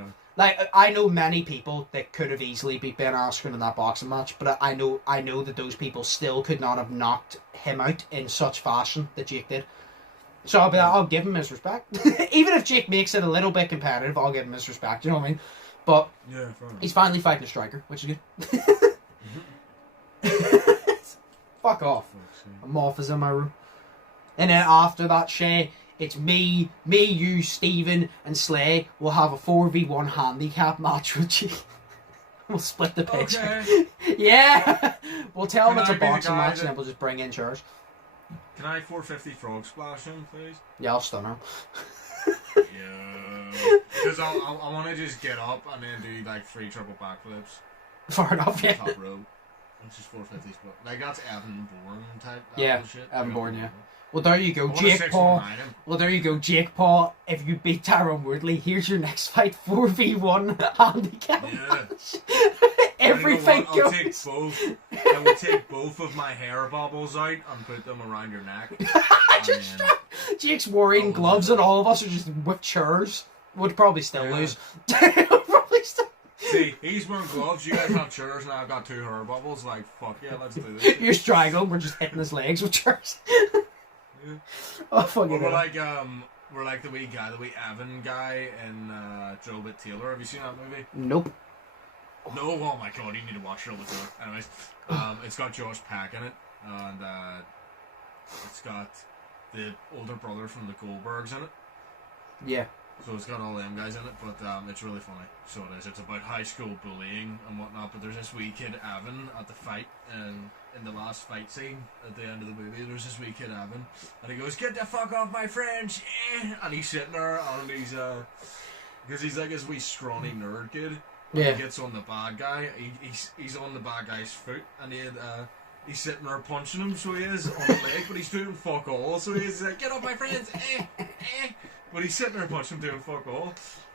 I know many people that could have easily beat Ben Askren in that boxing match, but I know that those people still could not have knocked him out in such fashion that Jake did. So I'll give him his respect. Even if Jake makes it a little bit competitive, I'll give him his respect, you know what I mean? But he's finally fighting a striker, which is good. Fuck off. I'm off as in my room. And then after that, Shay, it's me, you, Stephen, and Slay will have a 4v1 handicap match with you. We'll split the pitch. Okay. Yeah! We'll tell them it's a boxing match and then we'll just bring in chairs. Can I 450 frog splash him, please? Yeah, I'll stun him. Yeah. Because I want to just get up and then do like 3 triple backflips. Fair enough, yeah. Top row. Which is 450 split. Like that's Evan Bourne type. Yeah, shit. Evan Bourne, yeah. Well, there you go, Jake Paul. Well, there you go, Jake Paul. If you beat Tyron Woodley, here's your next fight: 4v1 handicap match. Everything goes. I will take both of my hair bubbles out and put them around your neck. Jake's wearing gloves, and all of us are just with chairs. Would probably still lose. See, he's wearing gloves, you guys have chairs, and I've got 2 hair bubbles. Like, fuck yeah, let's do this. You're straggling, we're just hitting his legs with chairs. Yeah. Oh, fucking we're like the wee Evan guy in Drobit Taylor. Have you seen that movie? Nope. No, oh my god, you need to watch Drobit Taylor. Anyways, it's got Josh Peck in it, and it's got the older brother from the Goldbergs in it. Yeah. So it's got all them guys in it, but it's really funny. So it is. It's about high school bullying and whatnot. But there's this wee kid Evan at the fight, and in the last fight scene at the end of the movie, there's this wee kid Evan, and he goes, "Get the fuck off my friends!" And he's sitting there, and he's because he's like this wee scrawny nerd kid. Yeah. He gets on the bad guy. He's on the bad guy's foot, and he's sitting there punching him. So he is on the leg, but he's doing fuck all. So he's like, "Get off my friends!" But he's sitting there punching him doing fuck all.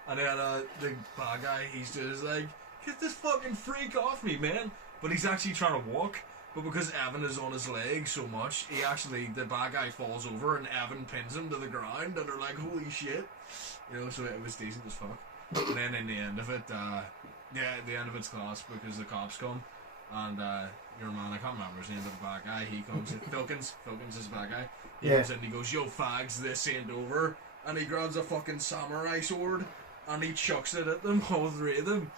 And then the bad guy, he's just like, "Get this fucking freak off me, man." But he's actually trying to walk. But because Evan is on his leg so much, the bad guy falls over and Evan pins him to the ground. And they're like, "Holy shit." You know, so it was decent as fuck. And then in the end of it, the end of it's class because the cops come. And your man, I can't remember his name, but the bad guy, he comes in. Filkins is the bad guy. He comes in and he goes, "Yo, fags, this ain't over." And he grabs a fucking samurai sword and he chucks it at them, all 3 of them.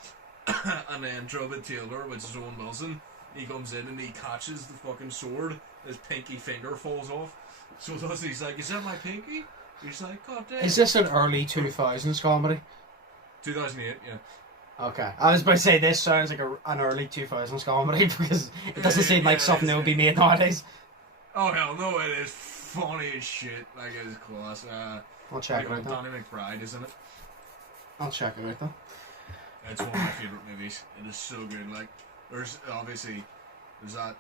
And then Drobit Taylor, which is Owen Wilson, he comes in and he catches the fucking sword. His pinky finger falls off. So he's like, "Is that my pinky?" He's like, "God damn." Is this an early 2000s comedy? 2008, yeah. Okay. I was about to say this sounds like an early 2000s comedy because it doesn't seem like something that would be made nowadays. Oh hell no, it is funny as shit. Like it is class. I'll check it out. Danny McBride, isn't it? I'll check it out though. It's one of my favourite movies. It is so good. Like there's that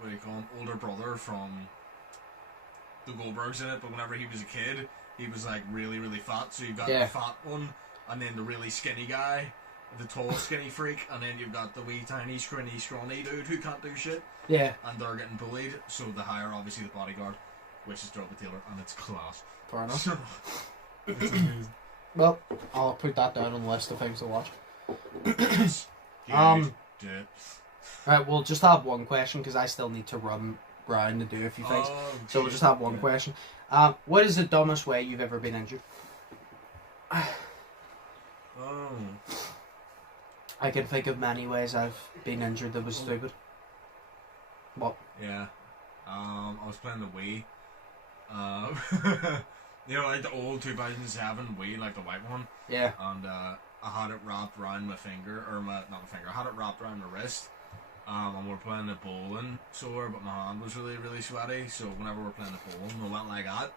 what do you call him? Older brother from the Goldbergs in it, but whenever he was a kid, he was like really, really fat. So you've got the fat one, and then the really skinny guy, the tall skinny freak, and then you've got the wee tiny scrawny dude who can't do shit. Yeah. And they're getting bullied. So the hire obviously the bodyguard, which is Drop Taylor, and it's class. Fair enough. It's amazing. Well, I'll put that down on the list of things to watch. Right, we'll just have one question because I still need to run round to do a few things. So we'll just have one question. What is the dumbest way you've ever been injured? I can think of many ways I've been injured that was stupid. What? Yeah. I was playing the Wii. You know, like the old 2007 Wii, like the white one. Yeah. And I had it wrapped around my finger, or not my finger, I had it wrapped around my wrist. And we're playing the bowling sore, but my hand was really, really sweaty. So whenever we're playing the bowling, we went like that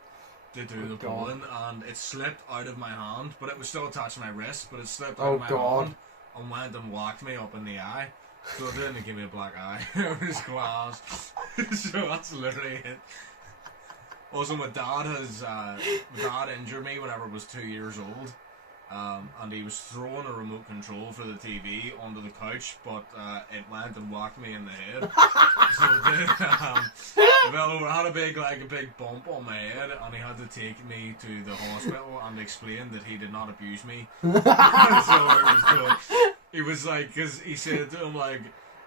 to do the bowling, and it slipped out of my hand, but it was still attached to my wrist, but it slipped out of my hand and went and whacked me up in the eye. So it didn't give me a black eye. It was glass. So that's literally it. Also, my dad injured me whenever I was 2 years old. And he was throwing a remote control for the TV onto the couch, but it went and whacked me in the head. So it did. Well, I had a big bump on my head, and he had to take me to the hospital and explain that he did not abuse me. So it was good. He was like, because he said to him, like,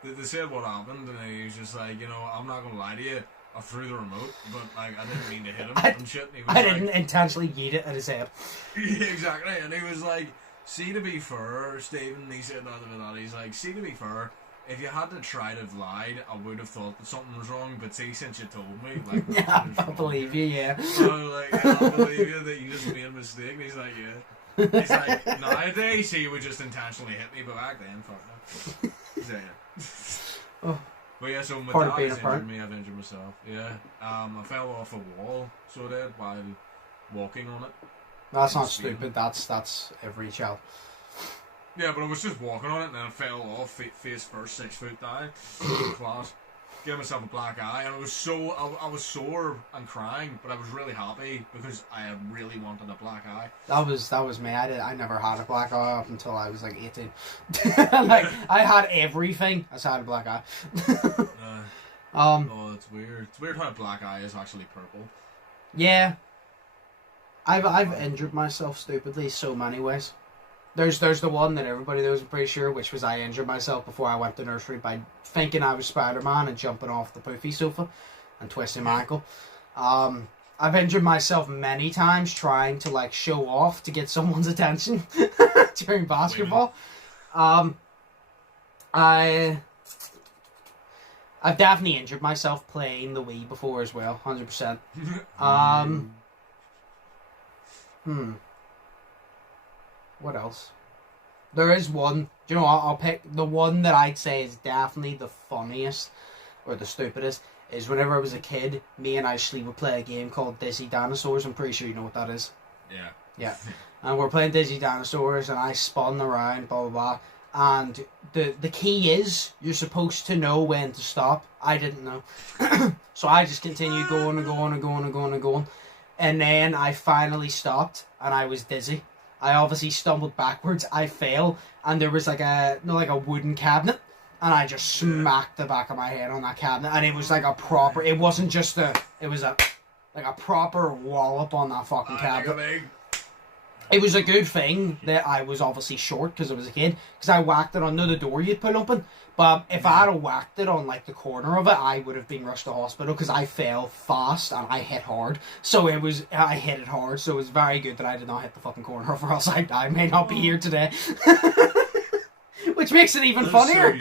they said what happened, and he was just like, you know, I'm not gonna lie to you, I threw the remote, but like I didn't mean to hit him and shit. And he was didn't intentionally yeet it at his head. Yeah, exactly. And he was like, see, to be fair, Stephen, he said that, he's like, see, to be fair, if you had to try to have lied, I would have thought that something was wrong, but see, since you told me, like, yeah, I believe you, yeah. So like, yeah, I believe you that you just made a mistake. And he's like, yeah. He's like, nowadays, he would just intentionally hit me, but back then, fuck no. He's like, yeah. Oh. But yeah, so my dad has injured me, I've injured myself. Yeah. I fell off a wall, so I did, while walking on it. That's not stupid, that's every child. Yeah, but I was just walking on it and then I fell off, face first, 6 foot down. Class. Gave myself a black eye, and I was sore and crying, but I was really happy because I really wanted a black eye. That was me. I never had a black eye up until I was like 18. Like I had everything. I just had a black eye. Oh, it's weird. It's weird how a black eye is actually purple. Yeah. I've injured myself stupidly so many ways. There's the one that everybody knows, I'm pretty sure, which was I injured myself before I went to nursery by thinking I was Spider-Man and jumping off the poofy sofa and twisting my ankle. I've injured myself many times trying to like show off to get someone's attention during basketball. I've definitely injured myself playing the Wii before as well, 100%. What else? There is one. Do you know what? I'll pick the one that I'd say is definitely the funniest or the stupidest. Is whenever I was a kid, me and Ashley would play a game called Dizzy Dinosaurs. I'm pretty sure you know what that is. Yeah. Yeah. And we're playing Dizzy Dinosaurs, and I spun around, blah blah blah. And the key is you're supposed to know when to stop. I didn't know, so I just continued going and going and going and going and going, and then I finally stopped, and I was dizzy. I obviously stumbled backwards. I fell, and there was like a wooden cabinet, and I just smacked the back of my head on that cabinet, and it was like a proper. It wasn't just it was a proper wallop on that fucking cabinet. It was a good thing that I was obviously short because I was a kid, because I whacked it under the door you'd put open. But if I had whacked it on like the corner of it, I would have been rushed to hospital because I fell fast and I hit hard. So I hit it hard. So it was very good that I did not hit the fucking corner, or else I may not be here today. Which makes it even funnier.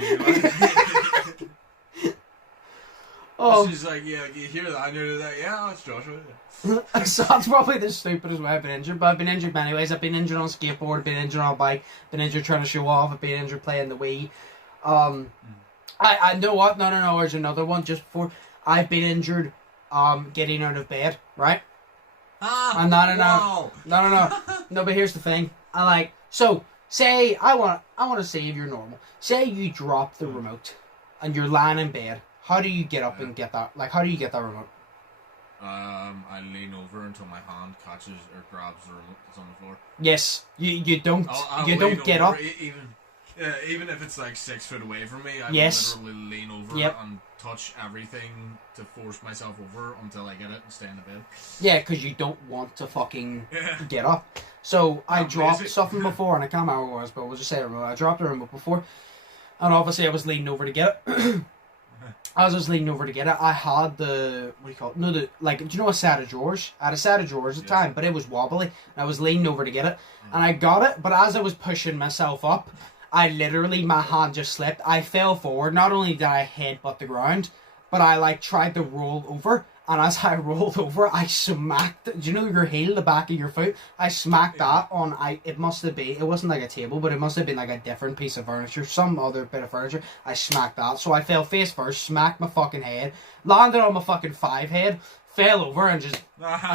Oh. She's like, yeah, you hear that? I knew that. Yeah, that's Joshua. So that's probably the stupidest way I've been injured, but I've been injured many ways. I've been injured on skateboard, I've been injured on a bike, been injured trying to show off, I've been injured playing the Wii. I know what? No, there's another one just before. I've been injured getting out of bed, right? No, but here's the thing. Say I want to say if you're normal. Say you drop the remote and you're lying in bed. How do you get up and get that? Like, how do you get that remote? I lean over until my hand catches or grabs the remote that's on the floor. Yes, you don't get over, up. Even if it's like 6 foot away from me, I literally lean over and touch everything to force myself over until I get it and stay in the bed. Yeah, because you don't want to fucking get up. So I dropped something before, and I can't remember what it was, but we'll just say it. I dropped the remote before, and obviously I was leaning over to get it. As I was leaning over to get it, I had do you know a set of drawers? I had a set of drawers at the time, but it was wobbly, and I was leaning over to get it, and I got it, but as I was pushing myself up, my hand just slipped. I fell forward. Not only did I headbutt the ground, but I tried to roll over, and as I rolled over, I smacked. Do you know your heel, the back of your foot? I smacked that on. It wasn't like a table, but it must have been like a different piece of furniture, some other bit of furniture. I smacked that, so I fell face first, smacked my fucking head, landed on my fucking 5 head. Fell over and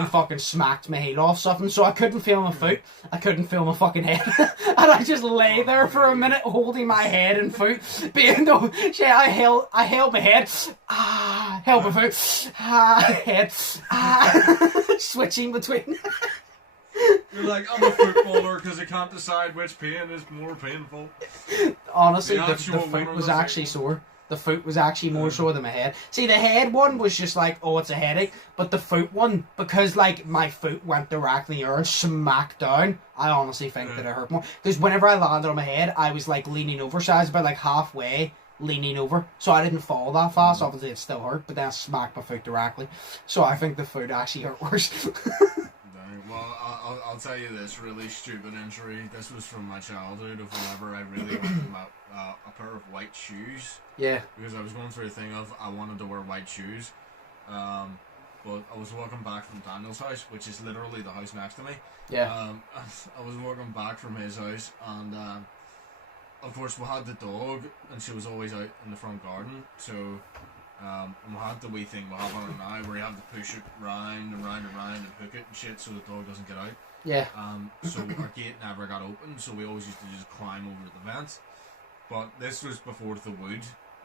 fucking smacked my heel off something, so I couldn't feel my foot, I couldn't feel my fucking head, and I just lay there for a minute holding my head and foot, I held my head, held my foot, head, switching between. You're like, I'm a footballer because I can't decide which pain is more painful. Honestly, the foot was actually sore. The foot was actually more sore than my head. See, the head one was just like, oh, it's a headache. But the foot one, because my foot went directly in and smacked down, I honestly think that it hurt more. Because whenever I landed on my head, I was leaning over. So I was about halfway leaning over. So I didn't fall that fast. Obviously, it still hurt. But then I smacked my foot directly. So I think the foot actually hurt worse. Well, I'll tell you this really stupid injury. This was from my childhood of whenever I really wanted a pair of white shoes. Yeah. Because I was going through a thing of I wanted to wear white shoes. But I was walking back from Daniel's house, which is literally the house next to me. Yeah. I was walking back from his house, and of course we had the dog, and she was always out in the front garden. So we had the wee thing we have on it now, where you have to push it round and round and round and hook it and shit, so the dog doesn't get out. Yeah. So our gate never got open, so we always used to just climb over the fence. But this was before the wood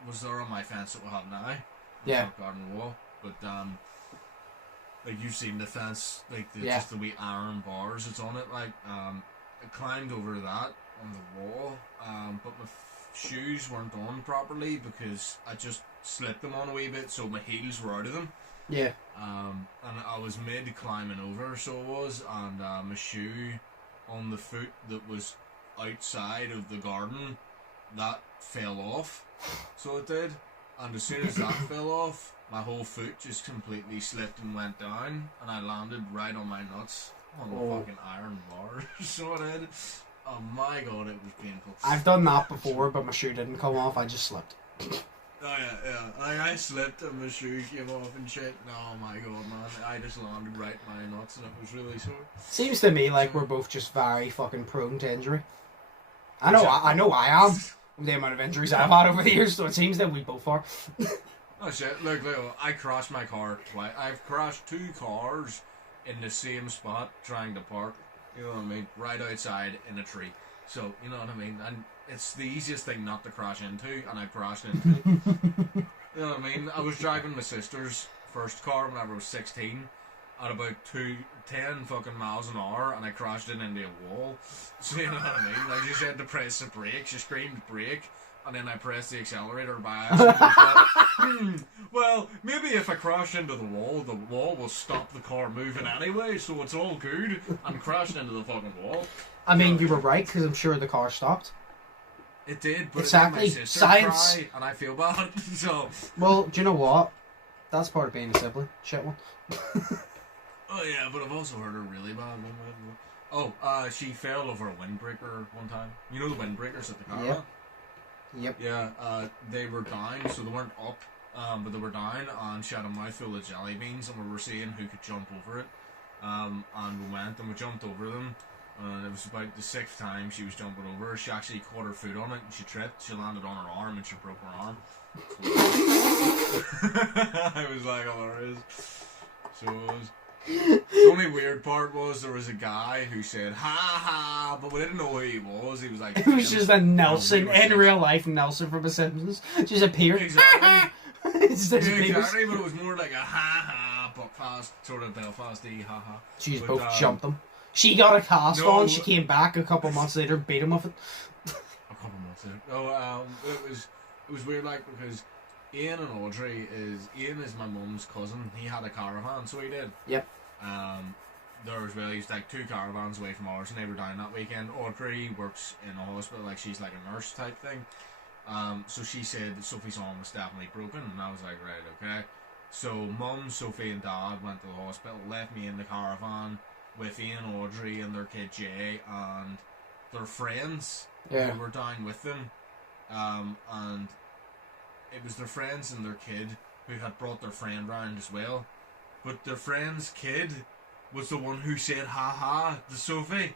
was there on my fence that we have now. Yeah. Garden wall. But you've seen the fence, just the wee iron bars that's on it. I climbed over that on the wall, but my shoes weren't on properly because I just slipped them on a wee bit, so my heels were out of them. Yeah. And I was mid climbing over, so it was, and my shoe on the foot that was outside of the garden, that fell off. So it did. And as soon as that fell off, my whole foot just completely slipped and went down, and I landed right on my nuts on the fucking iron bar. So it did. Oh my god, it was painful. I've done that before, but my shoe didn't come off, I just slipped. Oh yeah. I slipped and my shoe came off and shit. Oh my god, man. I just landed right in my nuts and it was really sore. Seems to me like we're both just very fucking prone to injury. I know I am. The amount of injuries I've had over the years, so it seems that we both are. Oh shit, look, I crashed my car twice. I've crashed 2 cars in the same spot trying to park. You know what I mean? Right outside in a tree. So, you know what I mean? And it's the easiest thing not to crash into, and I crashed into it. You know what I mean? I was driving my sister's first car whenever I was 16 at about 10 fucking miles an hour, and I crashed it into a wall. So, you know what I mean? She had to press the brake, she screamed brake, and then I pressed the accelerator by accident. Well, maybe if I crash into the wall will stop the car moving anyway, so it's all good. I'm crashing into the fucking wall. I mean, you were right, because I'm sure the car stopped. It did, but exactly. It made my sister Science. cry, and I feel bad. So. Well, do you know what? That's part of being a sibling. Shit one. Oh yeah, but I've also heard her really bad. Oh, she fell over a windbreaker one time. You know the windbreakers at the car? Yep. Yeah, they were down, so they weren't up. but they were down and she had a mouthful of jelly beans, and we were seeing who could jump over it. And we went and we jumped over them. And it was about the 6th time she was jumping over. She actually caught her foot on it and she tripped. She landed on her arm and she broke her arm. I was like, hilarious. So it was. The only weird part was there was a guy who said ha ha, but we didn't know who he was. He was like, it was just a Nelson in real life. Nelson from The Simpsons just appeared. Exactly. Exactly, but it was more like a ha ha, Buckfast sort of Belfast-y ha ha. She just both jumped him. She got a cast on. She came back a couple months later, beat him with it. A couple months later. Oh, it was weird, like, because Ian is my mum's cousin. He had a caravan, so he did. Yep. There was he's like 2 caravans away from ours, and they were down that weekend. Audrey works in a hospital, like she's like a nurse type thing. So she said that Sophie's arm was definitely broken, and I was like, right, okay. So Mum, Sophie, and Dad went to the hospital, left me in the caravan with Ian, Audrey, and their kid Jay, and their friends who were down with them. And it was their friends and their kid who had brought their friend round as well. But their friend's kid was the one who said ha ha to Sophie.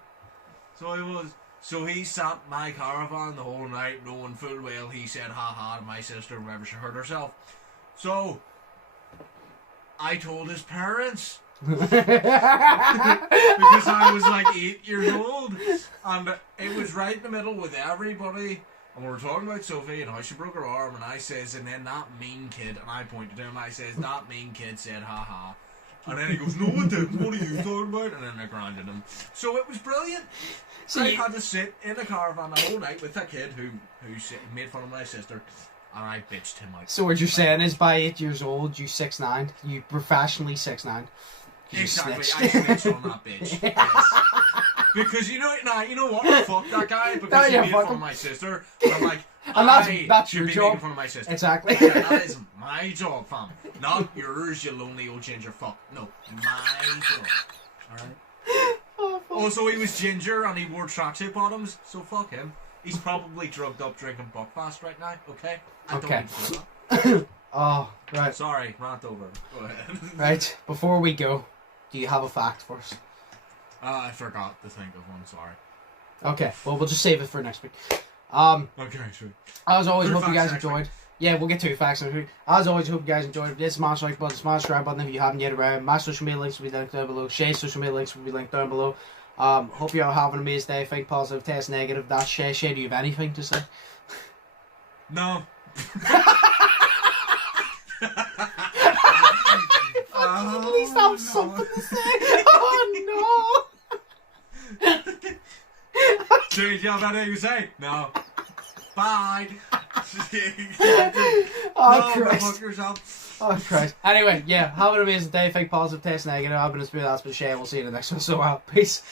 So he sat in my caravan the whole night, knowing full well he said ha ha to my sister whenever she hurt herself. So I told his parents. Because I was like 8 years old, and it was right in the middle with everybody, and we were talking about Sophie and how she broke her arm, and I says, and then that mean kid, and I pointed to him, I says, that mean kid said ha ha, and then he goes, no it didn't, what are you talking about? And then I grounded him. So it was brilliant. So I had to sit in a caravan the whole night with a kid who made fun of my sister, and I bitched him out. So what you're saying is, by 8 years old, you 6'9", you professionally 6'9". Exactly, I snitched on that bitch. Yes. Because you know what? Fuck that guy because he made fun of my sister. And I'm like, and that's your job. Making fun of my sister. Exactly. Yeah, that is my job, fam. Not yours, you lonely old ginger fuck. No, my job. Alright? Also, he was ginger and he wore tracksuit bottoms, so fuck him. He's probably drugged up drinking Buckfast right now, okay? I don't need to do that. Oh, right. Sorry, rant over. Go ahead. Right, before we go, do you have a fact for us? I forgot to think of one, sorry. Okay, well, we'll just save it for next week. Okay, sure. As always, hope you guys enjoyed. Yeah, we'll get to facts next week. As always, hope you guys enjoyed. This smash like button, smash subscribe button if you haven't yet around. My social media links will be linked down below. Sheas' social media links will be linked down below. Hope you all have an amazing day. Think positive, test negative. That's Shay. Shay, do you have anything to say? No. At least have something to say. Oh no! Dude, you have anything to say? No. Bye. Oh no, Christ! Fuck yourself. Oh Christ! Anyway, yeah, have an amazing day. Think positive, test negative. I've been Undisputed. That's been Shay. We'll see you in the next one. So, peace.